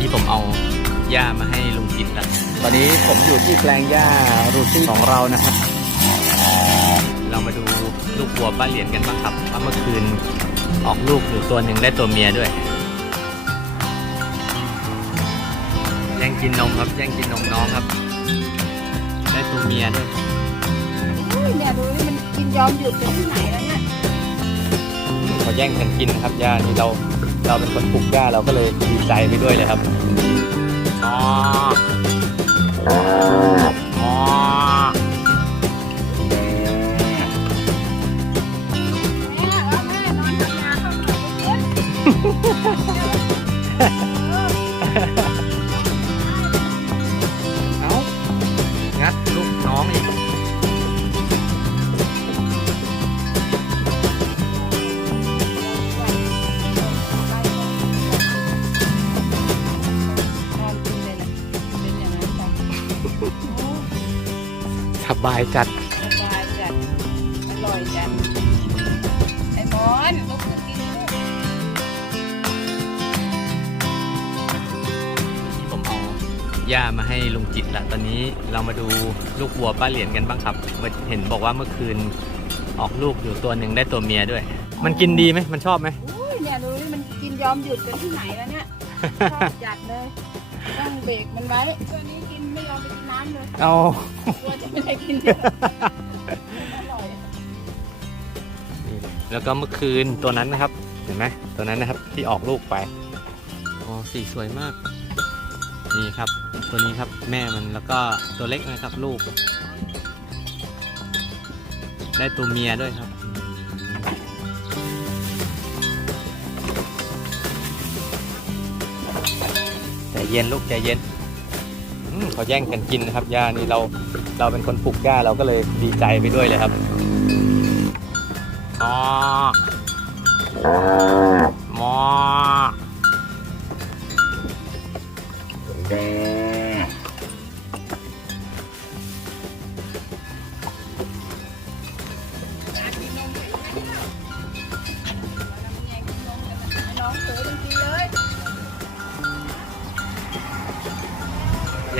ที่ผมเอาหญ้ามาให้ลุงกินแล้วตอนนี้ผมอยู่ที่แปลงหญ้ารูซี่ของเรานะครับ เรามาดูลูกวัวป้าเหรียญกันบ้างครับว่าเมื่อคืนออกลูกอยู่ตัวหนึ่งได้ตัวเมียด้วย แย่งกินนมครับแย่งกินนมน้องครับ ได้ตัวเมียด้วยอุ้ยเนี่ยดูนี่มันกินยอมหยุดกันที่ไหนแล้วเนี่ยเขาแย่งกันกินนะครับหญ้านี่เรา เราเป็นคนปลูกหญ้าเราก็เลยดีใจไปด้วยเลยครับอ๋ออ๋อ บายจัด สบายจัดอร่อยจัดไอ้หมอนลุกขึ้นกินลูกที่ผมเอาหญ้ามาให้ลุงจิตละตอนนี้เรามาดูลูกวัวป้าเหรียญกันบ้างครับเห็นบอกว่าเมื่อคืนออกลูกอยู่ตัวหนึ่งได้ตัวเมียด้วย มันกินดีไหมมันชอบไหม อุ้ยเนี่ยดูนี่มันกินยอมหยุดกันที่ไหนแล้วเนี่ยชอบจัดเลย ต้องเบรกมันไว้ตัวนี้กิน ไม่ยอมไปกินน้ำเลยเอา กลัวจะไม่ได้กินเยอะอร่อยแล้วก็เมื่อคืนตัวนั้นนะครับ เห็นไหมตัวนั้นนะครับที่ออกลูกไปอ๋อสีสวยมาก นี่ครับ ตัวนี้ครับแม่มันแล้วก็ตัวเล็กนะครับลูก ได้ตัวเมียด้วยครับ ใจเย็นลูกใจเย็นอืม เขาแย่งกันกินนะครับหญ้านี่เราเราเป็นคนปลูกหญ้าเราก็เลยดีใจไปด้วยเลยครับอ๋อ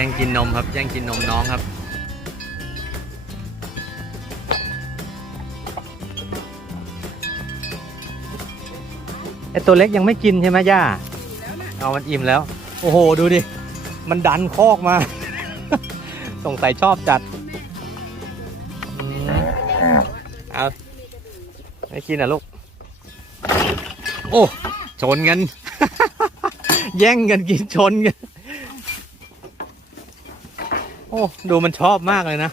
ย่งกินนมครับ แย่งกินนมน้องครับ ไอตัวเล็กยังไม่กินใช่ไหมย่าแล้วน่ะเอามันอิ่มแล้ว โอ้โห ดูดิ มันดันคอกมา สงสัยชอบจัดอืมเอาไม่กินอะลูก โอ้ ชนกัน แย่งกันกินชนกันโอ้ดูมันชอบมากเลยนะ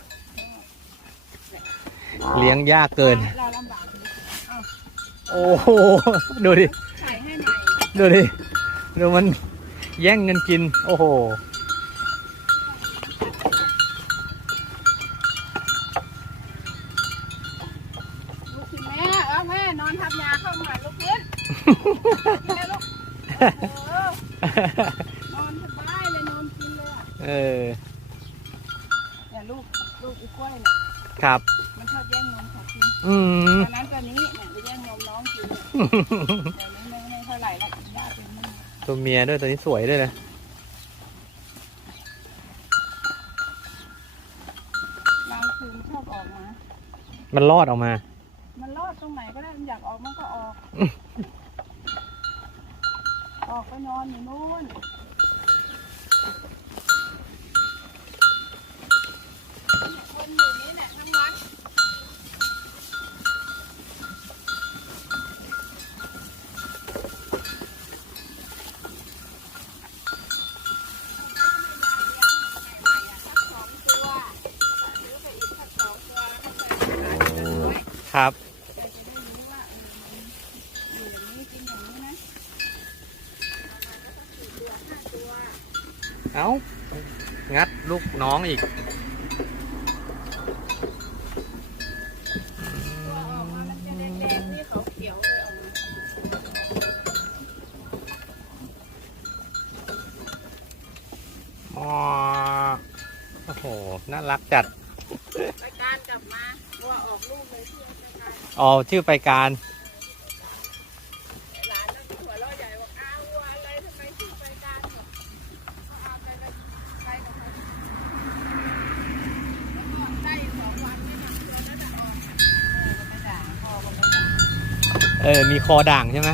เลี้ยงยากเกิน เราลำบากดีโอ้โหดูดิใส่ให้ใหม่ดูดิ ดูมันแย่งกันกิน โอ้โห ลูกขึ้นแม่เอาแม่นอนทับยาเข้ามาลูกขึ้นกินเลยลูกเออนอนสบายเลยนอนกินเลยอะเออเนี่ย ลูกลูกอีกล้วยเนี่ยครับ มันชอบแย่งนมของกินอืม ตอนนั้นตอนนี้เนี่ยไปแย่งนมน้องกินเนี่ยเดี๋ยวนี้ไม่ไม่เท่าไหร่ละยาเป็นมันตัวเมียด้วยตัวนี้สวยด้วยนะบางคืนชอบออกมา มันรอดออกมา มันรอดตรงไหนก็ได้มันอยากออกมันก็ออก ออกไปนอนอยู่นู่น นอยู่นี่เนี่ยทั้งวันครับ เอ้า งัดลูกน้องอีก โอ้โห น่ารักจัด ไปการกลับมาวัวออกลูกเลยที่อไปการอ๋อ ชื่อไปการ หลานแล้วหัวเราใหญ่บอกอ้าววัวอะไรทำไมชื่อไปการบอกอาไปแล้วไปกับเขาแได้สองวันนี่นะตัวนั้นน่ะออกเออก็ไม่ด่าพ่อก็ไม่ด่าเออ มีคอด่างใช่ไหม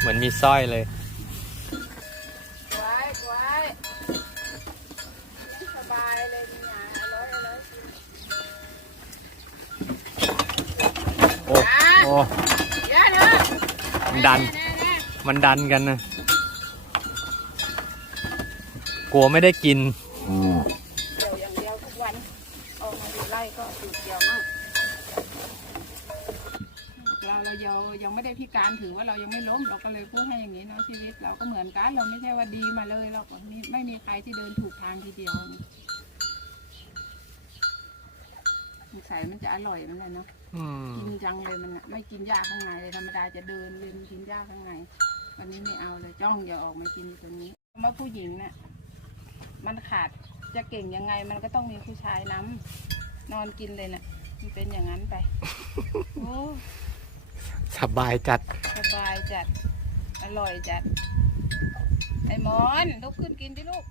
เหมือนมีสร้อยเลย โอ้โอ้เดี๋ยวเดี๋ยวมันดันแน่มันดันกันนะ กลัวไม่ได้กินๆเดี๋ยวอย่างเดียวทุกวันออกมาดูไล่ก็ดูเดียวมากเราเรายังยังไม่ได้พิการถือว่าเรายังไม่ล้มเราก็เลยพูดให้อย่างนี้เนาะชีวิต เราก็เหมือนกันเราไม่ใช่ว่าดีมาเลยเราก็มีไม่มีใครที่เดินถูกทางทีเดียว สงสัยมันจะอร่อยมันเลยเนาะอืมกินจังเลยมันอะไม่กินหญ้าข้างในเลยธรรมดาจะเดินเลยมันกินหญ้าข้างในวันนี้ไม่เอาเลยจ้องอย่าออกมากินตัวนี้ว่าผู้หญิงเนี่ยมันขาดจะเก่งยังไง มันก็ต้องมีผู้ชายน้ำนอนกินเลยน่ะมันเป็นอย่างนั้นไปโอ้สบายจัด สบายจัดอร่อยจัดไอ้หมอนลุกขึ้นกินดิลูก